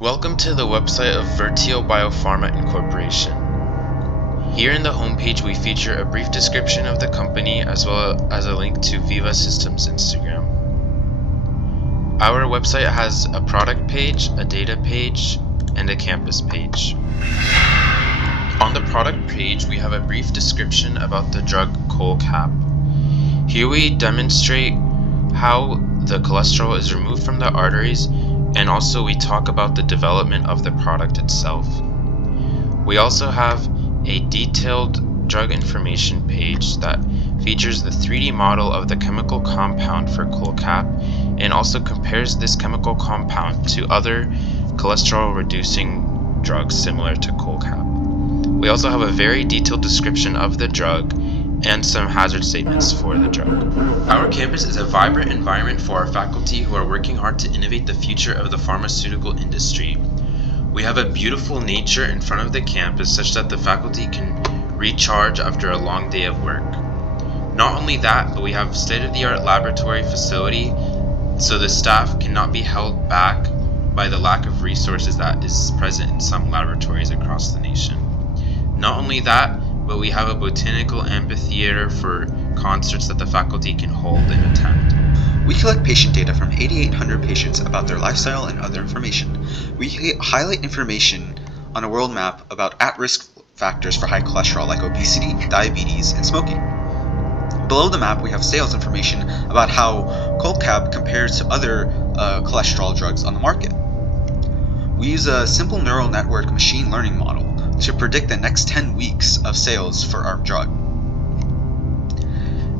Welcome to the website of Vertio Biopharma Incorporation. Here in the homepage we feature a brief description of the company as well as a link to Veeva Systems Instagram. Our website has a product page, a data page, and a campus page. On the product page we have a brief description about the drug CholCap. Here we demonstrate how the cholesterol is removed from the arteries, and also we talk about the development of the product itself. We also have a detailed drug information page that features the 3D model of the chemical compound for CholCap and also compares this chemical compound to other cholesterol reducing drugs similar to CholCap. We also have a very detailed description of the drug and some hazard statements for the drug. Our campus is a vibrant environment for our faculty who are working hard to innovate the future of the pharmaceutical industry. We have a beautiful nature in front of the campus such that the faculty can recharge after a long day of work. Not only that, but we have state-of-the-art laboratory facility so the staff cannot be held back by the lack of resources that is present in some laboratories across the nation. Not only that, but we have a botanical amphitheater for concerts that the faculty can hold and attend. We collect patient data from 8,800 patients about their lifestyle and other information. We highlight information on a world map about at-risk factors for high cholesterol like obesity, diabetes, and smoking. Below the map we have sales information about how CholCap compares to other cholesterol drugs on the market. We use a simple neural network machine learning model to predict the next 10 weeks of sales for our drug.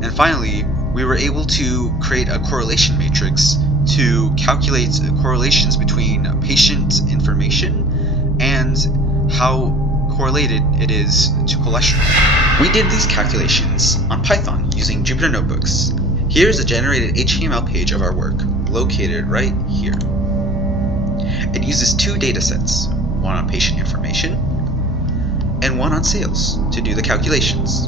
And finally, we were able to create a correlation matrix to calculate correlations between patient information and how correlated it is to cholesterol. We did these calculations on Python using Jupyter Notebooks. Here's a generated HTML page of our work, located right here. It uses two datasets, one on patient information and one on sales to do the calculations.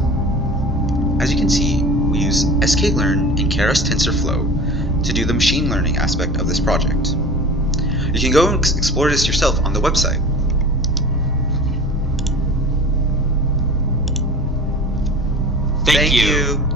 As you can see, we use sklearn and Keras TensorFlow to do the machine learning aspect of this project. You can go and explore this yourself on the website. Thank you.